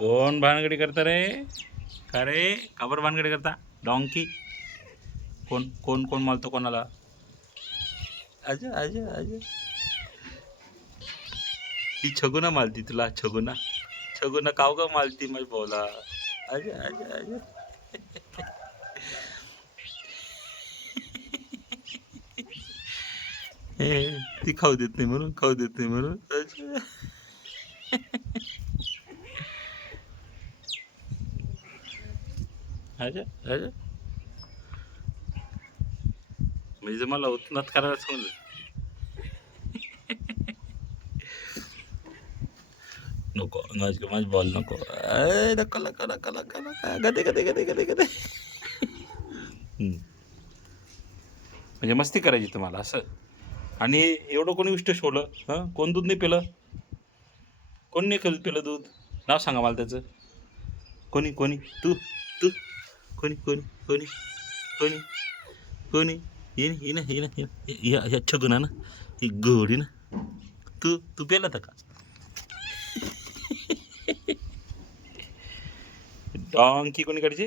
कोण भानगडी करता रे? का रे काबर भानगडी करता डॉंकी? कोण कोण कोण मालतो कोणाला? अज अज अज ही छगुना मालती तुला छगुना छगुना काव का मालती माझी बोला अज अज अज हे ती खाऊ देत नाही म्हणून खाऊ देत नाही म्हणून अज अज म्हणजे मला उत्नात करायला समजलं. नको माझी बॉल नको नको नको नको नको नको गदे गदे गदे गदे गदे म्हणजे मस्ती करायची तुम्हाला असं. आणि एवढं कोणी विष्ट शोलं हां कोण दूध नाही पिलं? कोण नाही पिलं दूध? नाव सांगा मला त्याचं. कोणी कोणी तू तू कोणी कोणी कोणी कोणी कोणी येईन येईन येईन ह्या छगुना ना ही गोडी ना तू तू पेला का? डॉंकी कोणी काढची?